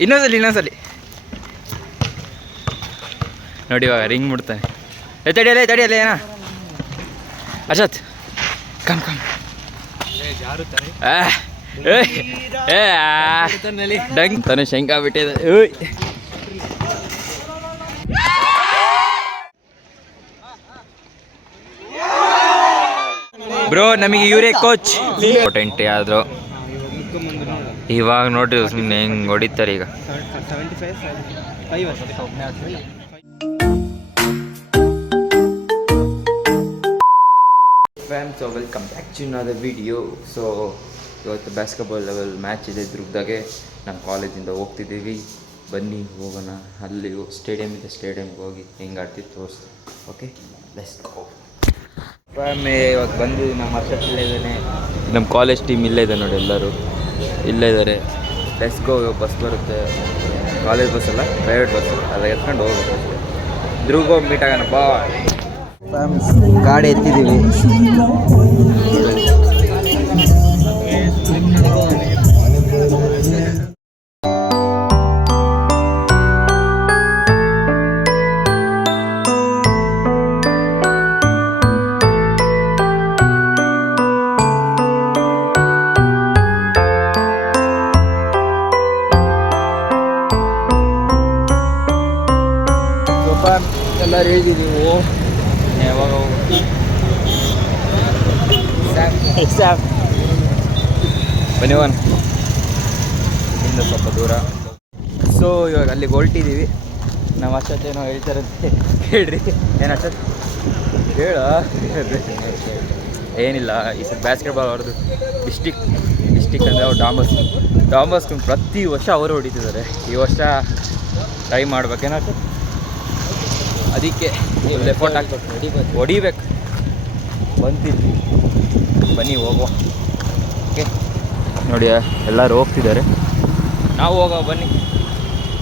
ಇನ್ನೊಂದ್ಸಲಿ ನೋಡಿ ಇವಾಗ ರಿಂಗ್ ಮುಡ್ತಾನೆ. ತಡಿಯಲ್ಲ ಏನ ಅಶತ್ ಕಮ್ ಡಂಗ್ ತಾನೆ ಶಂಕ ಬಿಟ್ಟಿದೆ. ಬ್ರೋ ನಮಗೆ ಇವರೇ ಕೋಚ್ ಇಂಪಾರ್ಟೆಂಟ್ ಯಾವ್ದು ಇವಾಗ ನೋಡ್ರಿ ಸುಮ್ಮನೆ ಹೆಂಗೆ ಹೊಡಿತಾರೆ ಈಗ. So welcome back to another video. So ಇವತ್ತು ಬಾಸ್ಕೆಟ್ಬಾಲ್ ಲೆವೆಲ್ ಮ್ಯಾಚ್ ಇದೆ ದುರ್ಗದಾಗೆ. ನಮ್ಮ ಕಾಲೇಜಿಂದ ಹೋಗ್ತಿದ್ದೀವಿ, ಬನ್ನಿ ಹೋಗೋಣ. ಅಲ್ಲಿ ಸ್ಟೇಡಿಯಂ ಇದೆ, ಸ್ಟೇಡಿಯಂಗೆ ಹೋಗಿ ಹೆಂಗೆ ಆಡ್ತಿದ್ದು ತೋರಿಸ್ತೀವಿ. Okay let's go. ಇವಾಗ ಬಂದು ನಮ್ಮ ಹರ್ಷತ್ ಇಲ್ಲೇ ಇದ್ದಾನೆ, ನಮ್ಮ ಕಾಲೇಜ್ ಟೀಮ್ ಇಲ್ಲೇ ಇದೆ ನೋಡಿ, ಎಲ್ಲರೂ ಇಲ್ಲೇ ಇದ್ದಾರೆ. Let's go. ಬಸ್ ಬರುತ್ತೆ, ಕಾಲೇಜ್ ಬಸ್ ಅಲ್ಲ ಪ್ರೈವೇಟ್ ಬಸ್ಸು, ಅಲ್ಲ ಎತ್ಕೊಂಡು ಹೋಗ್ಬೇಕು ಅಷ್ಟೇ. ದುರ್ಗ ಹೋಗಿ ಮೀಟ್ ಆಗೋಣ ಬಾ. ಗಾಡಿ ಎತ್ತಿದ್ದೀವಿ. ಎಲ್ಲರೂ ಹೇಗಿದ್ದೀವಿ? ಯಾವಾಗ ಬನ್ನಿ ಹೋಗೋಣ, ಇಲ್ಲಿಂದ ಸ್ವಲ್ಪ ದೂರ. ಸೊ ಇವಾಗ ಅಲ್ಲಿಗೆ ಹೊರಟಿದ್ದೀವಿ. ನಮ್ಮ ಅಶತ್ ಏನೋ ಹೇಳ್ತಾರಂತೆ, ಹೇಳ್ರಿ. ಏನು ಅಶತ್ ಹೇಳ? ಏನಿಲ್ಲ, ಈ ಸಲ ಬಾಸ್ಕೆಟ್ಬಾಲ್ ಅವ್ರದ್ದು ಡಿಸ್ಟಿಕ್ ಅಂದರೆ ಅವ್ರು ಡಾಂಬಸ್ಕೊಂಡು ಪ್ರತಿ ವರ್ಷ ಅವರು ಹೊಡಿತಿದ್ದಾರೆ. ಈ ವರ್ಷ ಟ್ರೈ ಮಾಡ್ಬೇಕೇನೋ ಅಶತ್, ಅದಕ್ಕೆ ಎಫರ್ಟ್ ಹಾಕ್ಬೇಕು, ಹೊಡಿಬೇಕು. ಬಂದಿದ್ವಿ, ಬನ್ನಿ ಹೋಗುವ. ಓಕೆ ನೋಡಿ ಎಲ್ಲರೂ ಹೋಗ್ತಿದ್ದಾರೆ, ನಾವು ಹೋಗೋ ಬನ್ನಿ.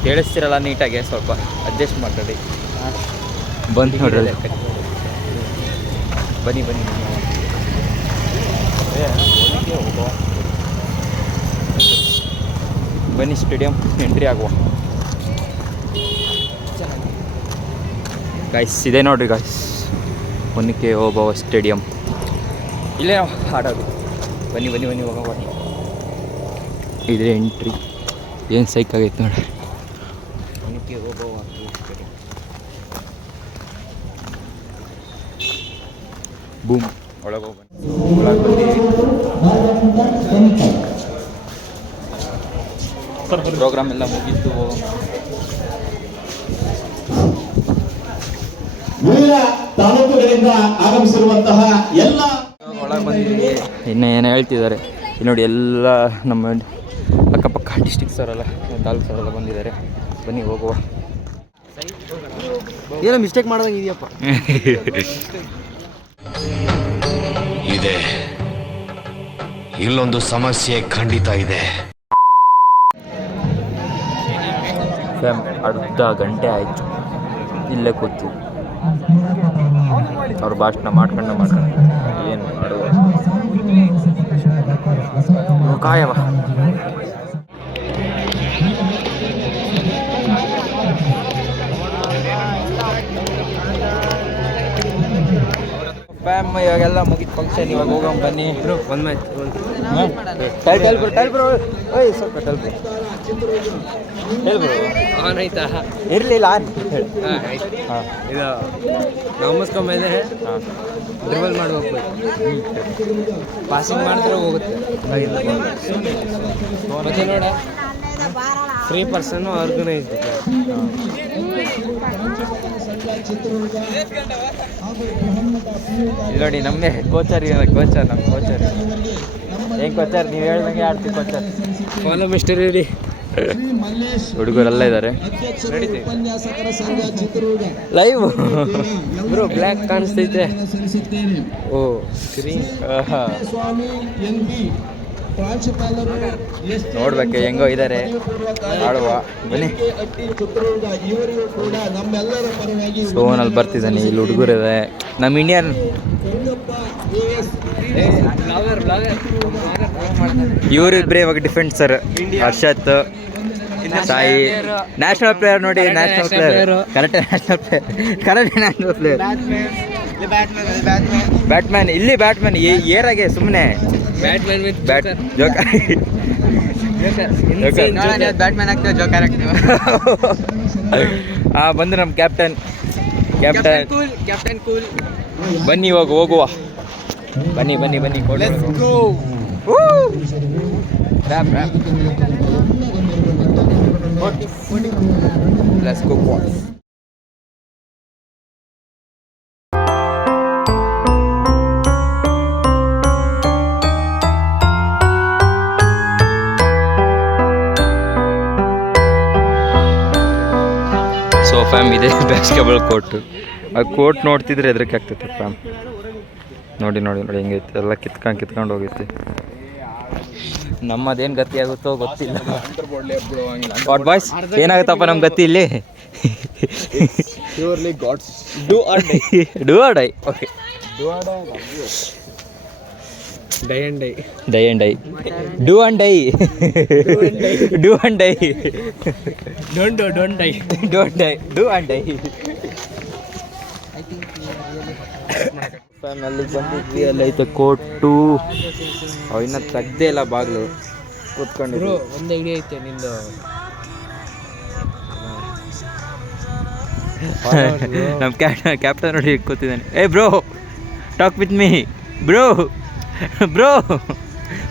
ಕೇಳಿಸ್ತಿರಲ್ಲ ನೀಟಾಗಿ, ಸ್ವಲ್ಪ ಅಡ್ಜಸ್ಟ್ ಮಾಡ್ಕೊಳ್ಳಿ. ಬಂದು ನೋಡ್ರಿ, ಬನ್ನಿ ಹೋಗುವ. ಬನ್ನಿ ಸ್ಟೇಡಿಯಂ ಎಂಟ್ರಿ ಆಗುವ. ಗಾಯ್ಸ್ ಇದೆ ನೋಡ್ರಿ ಗಾಯ್ಸ್, ಒನಕೆ ಓಬವ್ವ ಸ್ಟೇಡಿಯಂ. ಇಲ್ಲೇ ಆಡೋದು. ಬನ್ನಿ ಹೋಗೋಣ. ಇದ್ರೆ ಎಂಟ್ರಿ ಏನು ಸೈಕ್ ಆಗೈತೆ ನೋಡ್ರಿ, ಒನಕೆ ಓಬವ್ವ ಸ್ಟೇಡಿಯಂ. ಬೂಮ್, ಒಳಗೆ ಬಂದೀವಿ. ಪ್ರೋಗ್ರಾಮ್ ಎಲ್ಲ ಮುಗೀತು. ತಾಲೂಕುಗಳಿಂದ ಆಗಮಿಸಿರುವಂತಹ ಎಲ್ಲ ಒಳಗೆ ಬಂದಿದ್ದೀವಿ. ಇನ್ನು ಏನು ಹೇಳ್ತಿದ್ದಾರೆ ನೋಡಿ, ಎಲ್ಲ ನಮ್ಮ ಅಕ್ಕಪಕ್ಕ ಡಿಸ್ಟಿಕ್ಸ್ ಅವರೆಲ್ಲ, ತಾಲೂಕು ಅವರೆಲ್ಲ ಬಂದಿದ್ದಾರೆ. ಬನ್ನಿ ಹೋಗುವ. ಏನೋ ಮಿಸ್ಟೇಕ್ ಮಾಡ್ದಂಗೆ ಇದೆಯಪ್ಪ. ಇದೆ, ಇಲ್ಲೊಂದು ಸಮಸ್ಯೆ ಖಂಡಿತ ಇದೆ. ಅರ್ಧ ಗಂಟೆ ಆಯಿತು ಇಲ್ಲೇ ಕೂತು, ಅವ್ರ ಭಾಷಣ ಮಾಡ್ಕೊಂಡು ಏನು ಮಾಡುವ ಕಾಯವ. ಫ್ಯಾಮ್ ಇವಾಗೆಲ್ಲ ಮುಗಿದ ಫಂಕ್ಷನ್, ಇವಾಗ ಹೋಗೋಣ ಬನ್ನಿ. ಒಂದು ಮ್ಯಾಚ್ ಟೈಲ್ ಬ್ರೋ ಓಯ್ ಸ್ವಲ್ಪ ಟೈಲ್ ಬ್ರೋ ಹೇಳ್ಬ್ರೋ. ಆನ್ ಆಯ್ತಾ? ಇರಲಿಲ್ಲ ಆನ್ ಹೇಳಿ. ಹಾಂ ಇದು ನಮಸ್ಕೊಂಬೈದೆ. ಹಾಂ ಡ್ರಿಬಲ್ ಮಾಡಿ ಹೋಗ್ಬೇಕು, ಪಾಸಿಂಗ್ ಮಾಡಿದ್ರೆ ಹೋಗುತ್ತೆ. ಮತ್ತೆ ನೋಡ ಫ್ರೀ ಪರ್ಸನ್ನು ಆರ್ಗನೈಸ್. ನೋಡಿ ನಮ್ಮೇ ಕೋಚರ್, ನಮ್ಮ ಕೋಚರ್. ಏನು ಕೋಚರ್ ನೀವು ಹೇಳ್ದಂಗೆ ಆಡ್ತೀವಿ ಕೋಚರ್. Follow mister ready. ಹುಡುಗರೆಲ್ಲ ಇದ್ದಾರೆ, ಲೈವ್ ಬ್ರೋ. ಬ್ಲ್ಯಾಕ್ ಕಾಣಿಸ್ತೈತೆ. ಓ ಸ್ಕ್ರೀನ್ ನೋಡ್ಬೇಕು ಹೆಂಗೋ ಇದ್ದಾರೆ, ಆಡುವ ಬನ್ನಿ. ಸೋನಲ್ಲಿ ಬರ್ತಿದ್ದಾನೆ, ಇಲ್ಲಿ ಹುಡುಗರಿದೆ. ನಮ್ಮ ಇಂಡಿಯನ್ ಇವರಿಬ್ಬರೇ ಇವಾಗ ಡಿಫೆನ್ಸರ್. ಹರ್ಷತ್, ಸಾಯಿ. ನ್ಯಾಷನಲ್ ಪ್ಲೇಯರ್ ನೋಡಿ, national player, correct national player, correct national player. Batman ಇಲ್ಲಿ, ಬ್ಯಾಟ್ಮ್ಯಾನ್ ಏರಾಗೆ ಸುಮ್ಮನೆ ಬ್ಯಾಟ್ ಜೋಕರ್. ಬ್ಯಾಟ್ಮ್ಯಾನ್ ಆಗ್ತೇವೆ, ಜೋಕರ್ ಆಗ್ತೇವೆ. ಬಂದು ನಮ್ಮ ಕ್ಯಾಪ್ಟನ್. Captain cool. ಬನ್ನಿ ಇವಾಗ ಹೋಗುವ. ಬನ್ನಿ let's go. Let's go boys. So fam ಇದೆ ಬ್ಯಾಸ್ಕೆಟ್ಬಾಲ್ ಕೋರ್ಟು. ಆ ಕೋರ್ಟ್ ನೋಡ್ತಿದ್ರೆ ಹೆದರಿಕೆ ಆಗ್ತೈತೆ ಫ್ಯಾಮ್. ನೋಡಿ ಹೆಂಗೈತೆ, ಎಲ್ಲ ಕಿತ್ಕೊಂಡು ಹೋಗೈತೆ. ನಮ್ಮದೇನು ಗತಿ ಆಗುತ್ತೋ ಗೊತ್ತಿಲ್ಲ. ವಾಟ್ ಬಾಯ್ಸ್, ಏನಾಗುತ್ತಪ್ಪ ನಮ್ಮ ಗತಿ ಇಲ್ಲಿ? Do or die. Okay, die and die. Do and die. Don't die. Do and die. ಅಲ್ಲಿಗೆ ಬಂದಿದ್ವಿ. ಅಲ್ಲೈತೆ ಕೋರ್ಟು. ಇನ್ನ ತೆಗ್ದೇ ಇಲ್ಲ ಬಾಗಿಲು, ಕೂತ್ಕೊಂಡಿದ್ರು. ಒಂದು ಐಡಿಯಾ ಐತೆ ನಿಂದು. ನಮ್ಮ ಕ್ಯಾಪ್ಟನ್ ನೋಡಿ ಕೂತಿದ್ದಾನೆ. ಏ bro, talk with me bro.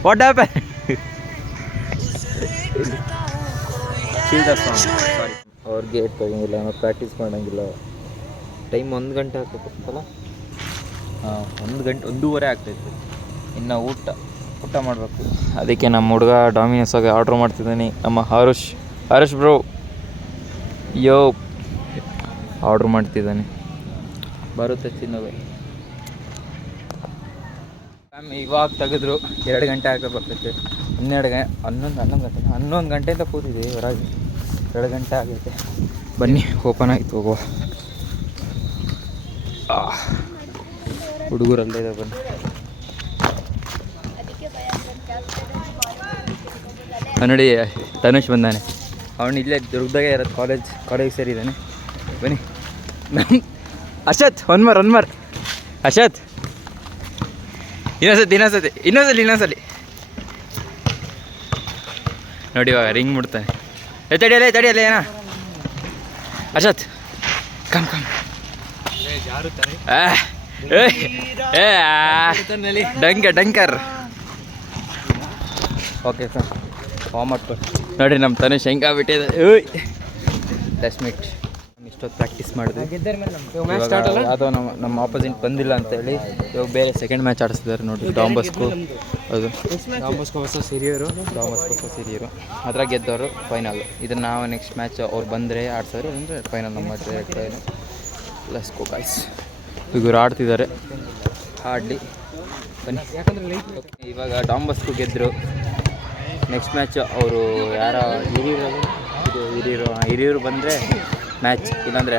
What happen? ಅವ್ರು ಗೇಟ್ ತಗೊಂಗಿಲ್ಲ, ನಾವು ಪ್ರಾಕ್ಟೀಸ್ ಮಾಡೋಂಗಿಲ್ಲ. ಟೈಮ್ 1 ಗಂಟೆ ಆಗ್ತೈತಲ್ಲ. 1:30 ಆಗ್ತೈತೆ. ಇನ್ನು ಊಟ ಮಾಡಬೇಕು. ಅದಕ್ಕೆ ನಮ್ಮ ಹುಡುಗ ಡಾಮಿನೋಸಾಗೆ ಆರ್ಡ್ರ್ ಮಾಡ್ತಿದ್ದಾನೆ. ನಮ್ಮ ಹರುಷ್ ಬ್ರೋ ಆರ್ಡ್ರ್ ಮಾಡ್ತಿದ್ದಾನೆ. ಬರುತ್ತೆ ತಿನ್ನೋದು. ಇವಾಗ ತೆಗೆದ್ರು. 2 ಗಂಟೆ ಆಗ್ತಾ ಬರ್ತೈತೆ. 11 ಗಂಟೆಯಿಂದ ಕೂತಿದ್ದೀವಿ ಹೊರಗೆ. 2 ಗಂಟೆ ಆಗೈತೆ. ಬನ್ನಿ, ಓಪನ್ ಆಯ್ತು, ಹೋಗುವ. ಹುಡುಗರಲ್ಲೇ ಇದೆ, ಬನ್ನಿ. ನೋಡಿ, ತನುಷ್ ಬಂದಾನೆ. ಅವನು ಇಲ್ಲೇ ದುರ್ಗದಾಗೆ ಇರೋದು, ಕಾಲೇಜ್ ಸೇರಿದ್ದಾನೆ. ಬನ್ನಿ. ಅಶತ್, ಒನ್ ಮರ್ ಅಶತ್. ಇನ್ನೊಂದ್ಸಲಿ ನೋಡಿ, ಇವಾಗ ರಿಂಗ್ ಮುಡ್ತಾನೆ. ತಡಿಯಲ್ಲ ಏನ ಅಶತ್, ಕಮ್ ಡಂಕರ್. ಓಕೆ ಸರ್, ಫಾರ್ಮ್ ಮಾಡ್ಕೊಂಡು ನೋಡಿ. ನಮ್ಮ ತನುಷ್ ಹೆಂಗಾಗ್ಬಿಟ್ಟಿದೆ. 10 ಮಿನಿಟ್ ಇಷ್ಟೊತ್ತು ಪ್ರಾಕ್ಟೀಸ್ ಮಾಡಿದ್ವಿ. ಯಾವುದೋ ನಮ್ಮ ಆಪೋಸಿಟ್ ಬಂದಿಲ್ಲ ಅಂತೇಳಿ ಇವಾಗ ಬೇರೆ ಸೆಕೆಂಡ್ ಮ್ಯಾಚ್ ಆಡಿಸಿದ್ದಾರೆ ನೋಡಿ. ಡಾಂಬಸ್ಕೋ ಹೊಸ ಸಿರಿಯರು ಅದ್ರಾಗ ಗೆದ್ದವರು ಫೈನಲ್. ಇದನ್ನು ನಾವು ನೆಕ್ಸ್ಟ್ ಮ್ಯಾಚ್ ಅವ್ರು ಬಂದರೆ ಆಡ್ಸೋರು, ಅಂದರೆ ಫೈನಲ್ ನಮ್ಮ ಡೈರೆಕ್ಟ್. Let's go guys. ಇವರು ಆಡ್ತಿದ್ದಾರೆ, ಆಡಲಿ ಬನ್ನಿ. ಇವಾಗ ಡಾಂಬಸ್ಕೋ ಗೆದ್ದರು. ನೆಕ್ಸ್ಟ್ ಮ್ಯಾಚ್ ಅವರು ಯಾರೋ ಹಿರಿಯರು ಬಂದರೆ ಮ್ಯಾಚ್, ಇಲ್ಲಾಂದರೆ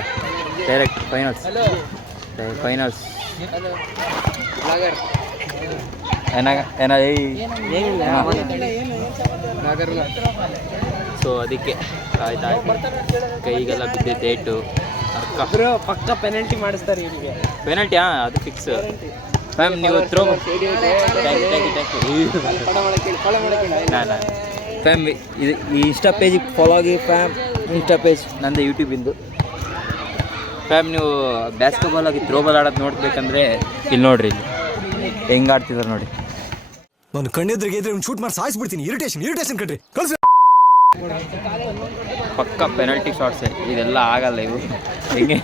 ಡೈರೆಕ್ಟ್ ಫೈನಲ್ಸ್. ಸೊ ಅದಕ್ಕೆ ಆಯ್ತು, ಕೈಗೆಲ್ಲ ಬಿದ್ದೈತೆ ಏಟು. ಪಕ್ಕ ಪೆನಾಲ್ಟಿ ಮಾಡಿಸ್ತಾರೆ ಇವರಿಗೆ. ಪೆನಾಲ್ಟಿ ಅದು ಫಿಕ್ಸ್. ಮ್ಯಾಮ್ ನೀವು ಥ್ರೋ ಫ್ಯಾಮ್ ಇದು ಈ ಇನ್ಸ್ಟಾ ಪೇಜಿಗೆ ಫಾಲೋ ಆಗಿ ಫ್ಯಾಮ್. ಇನ್ಸ್ಟಾ ಪೇಜ್ ನಂದು ಯೂಟ್ಯೂಬಿಂದು. ಫ್ಯಾಮ್ ನೀವು ಬ್ಯಾಸ್ಕೆಟ್ಬಾಲ್ ಆಗಿ ಥ್ರೋಬಾಲ್ ಆಡೋದು ನೋಡ್ಬೇಕಂದ್ರೆ ಇಲ್ಲಿ ನೋಡ್ರಿ, ಇಲ್ಲಿ ಹೆಂಗೆ ಆಡ್ತಿದ್ದಾರೆ ನೋಡಿ. ನಾನು ಕಣ್ಣೆದ್ರಿಗೆ ಇದ್ರೆ ಶೂಟ್ ಮಾಡಿ ಸಾಯಿಸ್ಬಿಡ್ತೀನಿ. ಇರಿಟೇಷನ್ ಕಣ್ರಿ, ಕಳ್ಸಿ. ಪಕ್ಕ ಪೆನಾಲ್ಟಿ ಶಾಟ್ಸೆ, ಇದೆಲ್ಲ ಆಗಲ್ಲ ಇವು. ಹೆಂಗೆ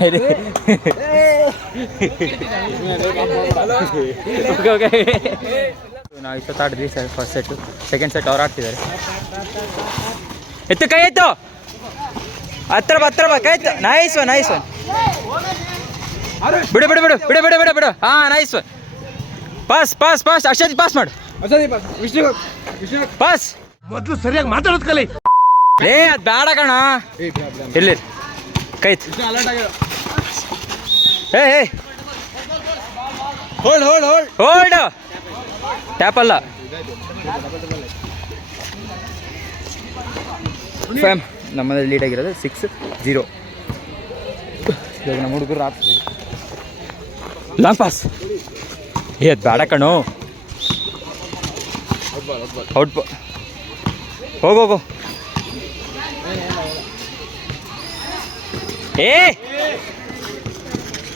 ನಾವು ಇಷ್ಟೊತ್ತು ಆಡಿದ್ವಿ. ಫಸ್ಟ್ ಸೆಟ್ಟು, ಸೆಕೆಂಡ್ ಸೆಟ್ ಅವ್ರು ಆಡ್ತಿದ್ದಾರೆ. ಎತ್ತು, ಕೈ ಎತ್ತು, ಹತ್ರ ಬಾ ಕೈ ಎತ್ತು. Nice one. ಬಿಡು. ಹಾಂ, nice one. Pass Akshay pass ಮಾಡು. ಪಾಸ್ ಮೊದಲು ಸರಿಯಾಗಿ ಮಾತಾಡೋದು ಕಲಿ. ಅದು ಬೇಡ ಕಣ. ಎಲ್ಲಿ ಕೈ ಹೋಲ್ಡ್ ಟ್ಯಾಪ್ ಅಲ್ಲ. ಫ್ಯಾಮ್ ನಮ್ಮಲ್ಲಿ ಲೀಡ್ ಆಗಿರೋದು 6-0. ಇವಾಗ ನಮ್ಮ ಹುಡುಗರು ಆಗ್ತದೆ ಲಾಂಗ್ ಪಾಸ್. ಅದು ಬೇಡ ಕಣೋ. Out ball. ಹೋಗೋಗೋ. ಏ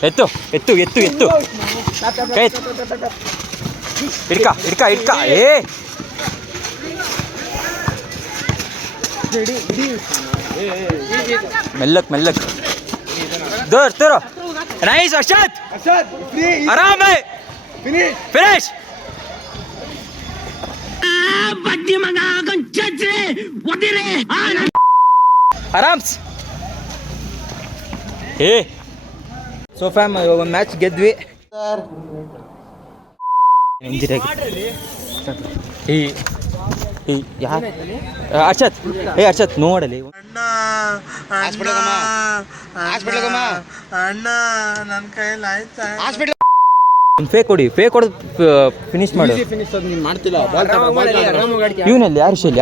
ಎತ್ತು ಎತ್ತು ಎತ್ತು ಎತ್ತು ಕೈ ಇಡ್ಕ ಏ ಮೆಲ್ಲಕ್ ದೂರ ತರೋ. ನೈಸ್ ಅರ್ಷದ್. ಆರಾಮ್ ಫಿನಿಶ್. ಆರಾಮ್ಸ್. ಏ ಸೊ ಫ್ಯಾಮ್ ಇವಾಗ ಒಂದು ಮ್ಯಾಚ್ ಗೆದ್ವಿ. ಅರ್ಷತ್ ನೋಡಲಿ. ಒಂದು ಫೇಕ್ ಹೊಡೆದು ಫಿನಿಶ್ ಮಾಡು. ಇವನಲ್ಲಿ ಯಾರು ಶೈಲಿ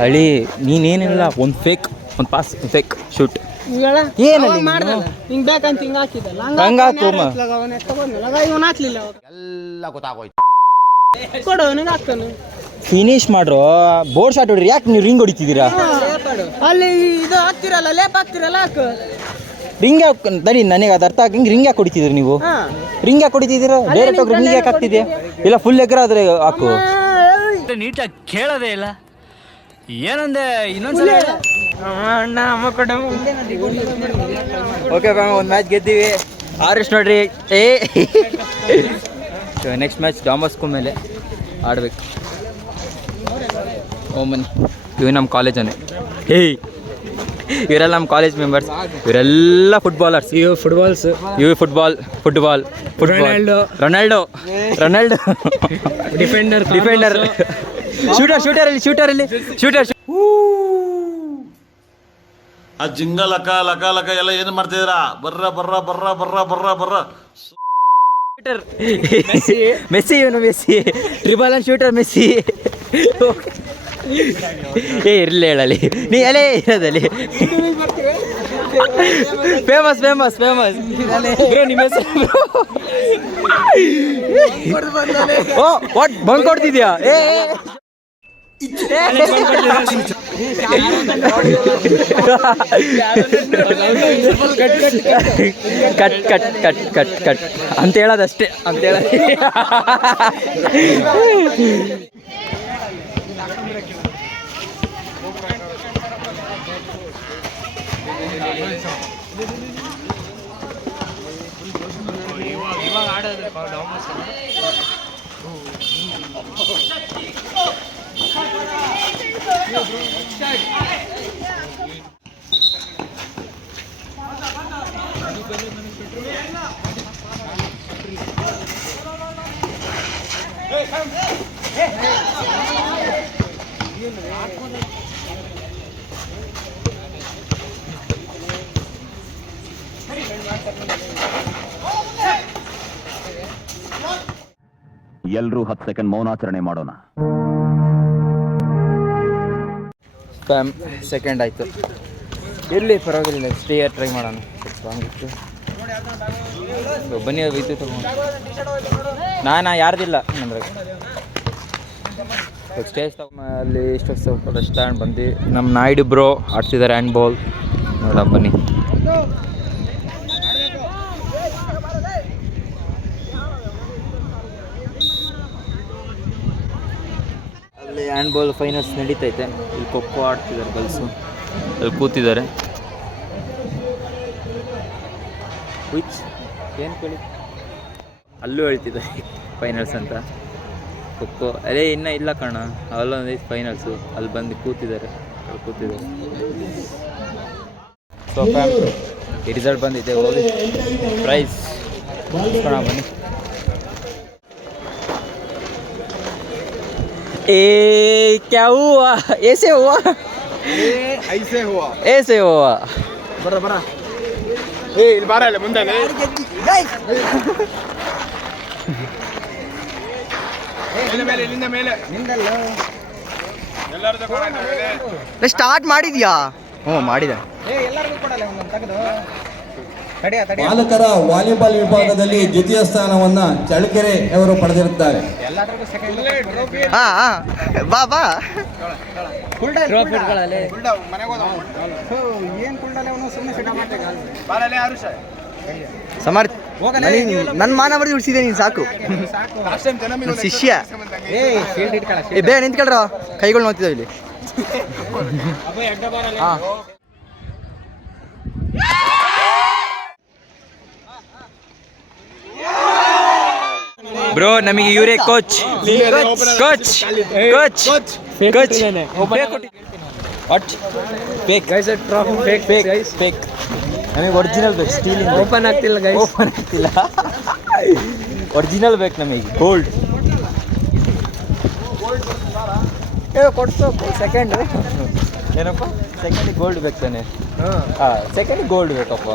ಹಳಿ ನೀನೇನಿಲ್ಲ. ಒಂದು ಫೇಕ್ ಒಂದು ಪಾಸ್ ಫೇಕ್ ಶೂಟ್ ಏನಲ್ಲಿ ಹಂಗಾಕು ಫಿನಿಶ್ ಮಾಡ್ರು. ಬೋರ್ಡ್ ಶಾಟ್ ಹೊಡ್ರಿ. ಯಾಕೆ ನೀವು ರಿಂಗ್ ಹೊಡಿತಿದ್ದೀರಾ? ಅಲ್ಲಿ ಇದು ಹಾಕ್ತಿರಲ್ಲ, ಲೇಪ್ ಹಾಕ್ತಿರಲ್ಲ, ರಿಂಗ್ ಯಾಕೆ ತಡಿ, ನನಗೆ ಅದು ಅರ್ಥ ಆಗಿ ರಿಂಗ್ ಯಾಕೆ ಹೊಡಿತಿದ್ರಿ ನೀವು? ರಿಂಗ್ ಯಾಕೆ ಹೊಡಿತಿದ್ದೀರಾ? ಡೈರೆಕ್ಟ್ ಹೋಗಿ ರಿಂಗ್ ಯಾಕೆ ಹಾಕ್ತಿದ್ಯಾ? ಇಲ್ಲ ಫುಲ್ ಎಗ್ರ ಆದ್ರೆ ಹಾಕು. ನೀಟಾಗಿ ಕೇಳೋದೇ ಇಲ್ಲ. ಏನಂದೆ ಇನ್ನೊಂದ್ಸಲ ಓಕೆ ಫ್ಯಾಮ್, ಒಂದು ಮ್ಯಾಚ್ ಗೆದ್ದೀವಿ. ಆರ್ಎಸ್ ನೋಡ್ರಿ. ನೆಕ್ಸ್ಟ್ ಮ್ಯಾಚ್ ಡಾಮಸ್ಕೋ ಮೇಲೆ ಆಡ್ಬೇಕು. ಓಮನ್ ಇವು ನಮ್ಮ ಕಾಲೇಜನೇ. ಇವರೆಲ್ಲ ನಮ್ಮ ಕಾಲೇಜ್ ಮೆಂಬರ್ಸ್. ಇವರೆಲ್ಲ ಫುಟ್ಬಾಲರ್ಸ್. ಇವು ಫುಟ್ಬಾಲ್ ರೊನಾಲ್ಡೋ ಡಿಫೆಂಡರ್ ಶೂಟರ್. ಆ ಜಿಂಗ ಲಕ ಎಲ್ಲ ಏನು ಮಾಡ್ತಿದ್ದೀರಾ? ಬರ್ರ Messi dribble and shooter Messi. ಇರಲಿ ಹೇಳಲಿ ನೀ ಎಲೆ ಇರೋದಲ್ಲಿ ಫೇಮಸ್ ಬ್ರೋ. ನಿಮ್ಮ ಹೆಸರು ಓ ವಾಟ್ ಬಂಕ್ ಕೊಡ್ತಿದ್ಯಾ? ಕಟ್ ಅಂತ ಹೇಳೋದಷ್ಟೇ ಅಂತ ಹೇಳ. ಎಲ್ಲರೂ 10 ಸೆಕೆಂಡ್ ಮೌನಾಚರಣೆ ಮಾಡೋಣ. ಫ್ಯಾಮ್ ಸೆಕೆಂಡ್ ಆಯಿತು. ಇರಲಿ ಪರವಾಗಿಲ್ಲ, ನೆಕ್ಸ್ಟ್ ಇಯರ್ ಟ್ರೈ ಮಾಡೋಣ. ಸಾಂಗಿತ್ತು ಬನ್ನಿ, ಅದು ಇದು ತಗೊಂಡು ನಾನು ಯಾರ್ದಿಲ್ಲ ಅಂದರೆ ಸ್ಟೇಜ್ ಅಲ್ಲಿ ಇಷ್ಟು ಸ್ಟ್ಯಾಂಡ್ ಬಂದು ನಮ್ಮ ನಾಯ್ಡು ಬ್ರೋ ಆಡ್ತಿದ್ದಾರೆ ಹ್ಯಾಂಡ್ ಬಾಲ್ ನೋಡ. ಬನ್ನಿ ಅಲ್ಲಿ ಹ್ಯಾಂಡ್ ಬಾಲ್ ಫೈನಲ್ಸ್ ನಡೀತೈತೆ. ಇಲ್ಲಿ ಖೋಖೋ ಆಡ್ತಿದ್ದಾರೆ ಗರ್ಲ್ಸು, ಅಲ್ಲಿ ಕೂತಿದ್ದಾರೆ. ಏನು ಕೇಳಿ ಅಲ್ಲೂ ಹೇಳ್ತಿದ್ದಾರೆ ಫೈನಲ್ಸ್ ಅಂತ. ಖೋಖೋ ಅದೇ ಇನ್ನೂ ಇಲ್ಲ ಕಣ, ಅಲ್ಲೊಂದು ಫೈನಲ್ಸು, ಅಲ್ಲಿ ಬಂದು ಕೂತಿದ್ದಾರೆ. ಸೊ ಫ್ಯಾಮ್ ಈ ರಿಸಲ್ಟ್ ಬಂದಿದೆ, ಹೋಗಿ ಪ್ರೈಸ್ ಇಸ್ಕೊಳ ಬನ್ನಿ. क्या हुआ? ऐसे हुआ? ಸ್ಟಾರ್ಟ್ ಮಾಡಿದ್ಯಾ? ಹ್ಞೂ ಮಾಡಿದೆ. ಬಾಲಕರ ವಾಲಿಬಾಲ್ ವಿಭಾಗದಲ್ಲಿ ದ್ವಿತೀಯ ಸ್ಥಾನವನ್ನ ಚಳ್ಳಕೆರೆ ಅವರು ಪಡೆದಿರುತ್ತಾರೆ. ಬಾ ಬಾ ಸಮರ್ಥ, ನನ್ನ ಮಾನವರಿ ಉಳಿಸಿದೆ ನೀನು, ಸಾಕು. ಶಿಷ್ಯ ಬೇಗ ನಿಂತ್ಕೊಳ್ರ, ಕೈಗಳು ನೋಡ್ತಿದ್ದಾವೆ ಇಲ್ಲಿ. ಬ್ರೋ ನಮಗೆ ಇವರೇ ಕೋಚ್ ಕೋಚ್ ಕೋಚ್ ಕೋಚ್ ನಮಗೆ ಒರಿಜಿನಲ್ ಬೇಕು, ಸ್ಟೀಲ್ ಓಪನ್ ಆಗ್ತಿಲ್ಲ ಗೈಸ್, ಓಪನ್ ಆಗ್ತಿಲ್ಲ. ಒರಿಜಿನಲ್ ಬೇಕು ನಮಗೆ, ಗೋಲ್ಡ್. ಕೊಡ್ಸೋ ಸೆಕೆಂಡ್ ಏನಪ್ಪ ಸೆಕೆಂಡಿಗೆ ಗೋಲ್ಡ್ ಬೇಕು ತಾನೆ? ಹಾಂ ಸೆಕೆಂಡಿಗೆ ಗೋಲ್ಡ್ ಬೇಕಪ್ಪ.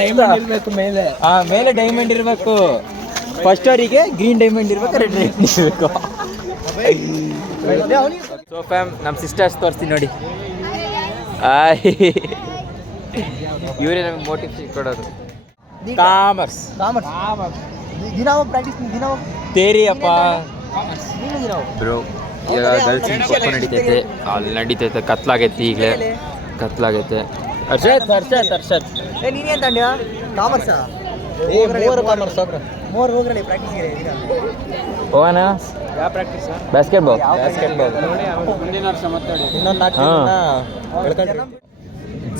ಡೈಮಂಡ್ ಇರಬೇಕು ಮೇಲೆ. ಮೇಲೆ ಡೈಮಂಡ್ ಇರಬೇಕು. ಫಸ್ಟ್ ಅವರಿಗೆ ಗ್ರೀನ್ ಡೈಮಂಡ್ ಇರಬೇಕು, ರೆಡ್ ಡೈಮಂಡ್ ಇರಬೇಕು. ಸೊ ಫ್ಯಾಮ್ ನಮ್ಮ ಸಿಸ್ಟರ್ಸ್ ತೋರಿಸ್ತೀನಿ ನೋಡಿ. ಇವರೇ ನಮಗೆ ಮೋಟಿವೇಶನ್ ಕೊಡೋದು. ಕಾಮರ್ಸ್ ದಿನ ಪ್ರಾಕ್ಟೀಸ್, ದಿನ ತೇರಿ ಅಪ್ಪ ಬ್ರೋ. ಈಗ ಗರ್ಲ್ಸ್ ಖೋಖೋ ನಡೀತೈತೆ, ಅಲ್ಲಿ ನಡೀತೈತೆ. ಕತ್ಲಾಗೈತಿ, ಈಗಲೇ ಕತ್ಲಾಗೈತೆ. ಹರ್ಷದ್ ಹರ್ಷದ್ ಹರ್ಷದ್ ನೀನೇನು ತಂಡ್ಯಾ? ಕಾಮರ್ಸಾ? ಮೂರು ಹೋಗ್ರಲ್ಲಿ ಪ್ರಾಕ್ಟೀಸ್ಗೆ. ಹೋಗೋಣ. ಯಾವ ಪ್ರಾಕ್ಟೀಸ್? ಬಾಸ್ಕೆಟ್ಬಾಲ್. ಮುಂದಿನ ವರ್ಷ ಮಾತಾಡಿ. ಇನ್ನೊಂದು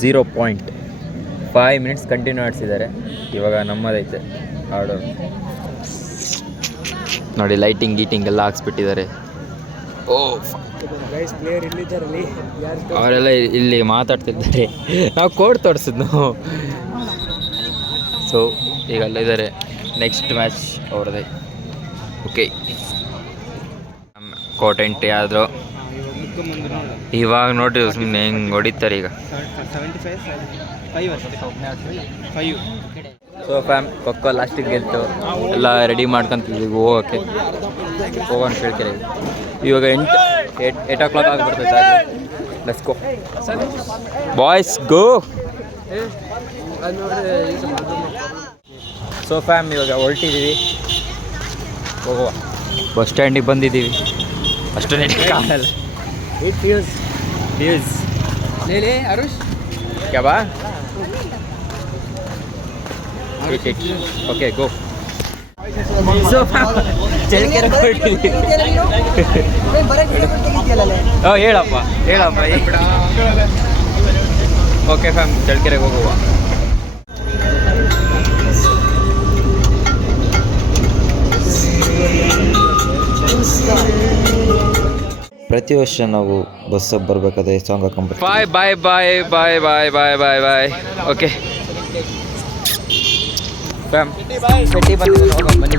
0.5 ಮಿನಿಟ್ಸ್ ಕಂಟಿನ್ಯೂ ಆಡಿಸಿದ್ದಾರೆ. ಇವಾಗ ನಮ್ಮದೈತೆ ಆಡೋರು ನೋಡಿ. ಲೈಟಿಂಗ್ ಗೀಟಿಂಗ್ ಎಲ್ಲ ಹಾಕ್ಸ್ಬಿಟ್ಟಿದ್ದಾರೆ. ಓ ಪ್ಲೇಯರ್ ಇಲ್ಲಿದ್ದಾರಲ್ಲಿ ಅವರೆಲ್ಲ ಇಲ್ಲಿ ಮಾತಾಡ್ತಿದ್ದಾರೆ. ನಾವು ಕೋಡ್ ತೋರಿಸಿದ್ನು. ಸೊ ಈಗ ಅಲ್ಲಿದ್ದಾರೆ. ನೆಕ್ಸ್ಟ್ ಮ್ಯಾಚ್ ಅವ್ರದ್ದೇ. ಓಕೆ, ಕೋಟ್ ಎಂಟ್ರಿ ಆದರು. ಇವಾಗ ನೋಡ್ರಿ ಸುಮ್ಮನೆ ಹೆಂಗೆ ಹೊಡಿತಾರೆ ಈಗ. ಸೊ ಫ್ಯಾಮ್ ಖೋಖೋ ಲಾಸ್ಟಿಗೆ ಗೆಲ್ತು. ಎಲ್ಲ ರೆಡಿ ಮಾಡ್ಕೊಂತಿದ್ವಿ ಹೋಗೋಕ್ಕೆ. ಹೋಗೋಣ ಕೇಳ್ತೀರಿ. ಇವಾಗ 8 o'clock ಆಗಿಬಿಡ್ತೈತೆ. Let's go boys, go. So fam ಇವಾಗ ಹೊರಟಿದ್ದೀವಿ, ಹೋಗುವ. ಬಸ್ ಸ್ಟ್ಯಾಂಡಿಗೆ ಬಂದಿದ್ದೀವಿ. ಅಷ್ಟು ನಡೀಲಿಕ್ಕೆ ಆಗಲ್ಲ. ನ್ಯೂಸ್ ಲೇಲೆ ಅರುಷ್ ಕ್ಯಾ ಬಾ. Okay go. ಸೊ ಚಳ್ಳಕೆರೆ ಹೊರಟಿದ್ದೀವಿ. ಹೇಳಪ್ಪ ಹೇಳಪ್ಪ. ಓಕೆ ಫ್ಯಾಮ್, ಚಳ್ಳಕೆರೆಗೆ ಹೋಗುವ. ಪ್ರತಿ ವರ್ಷ ನಾವು ಬಸ್ಸಲ್ಲಿ ಬರಬೇಕಾದ್ರೆ ಸಾಂಗ್ ಹಾಕೊಂಡ್ಬರ್ತೀವಿ. ಬಾಯ್ ಬಾಯ್ ಬಾಯ್ ಬಾಯ್ ಬಾಯ್ ಬಾಯ್ ಬಾಯ್ ಬಾಯ್. ಓಕೆ ಫ್ಯಾಮ್, ಪೆಟ್ಟಿ ಬಂದಿದೆ, ಹೋಗೋಣ ಬನ್ನಿ.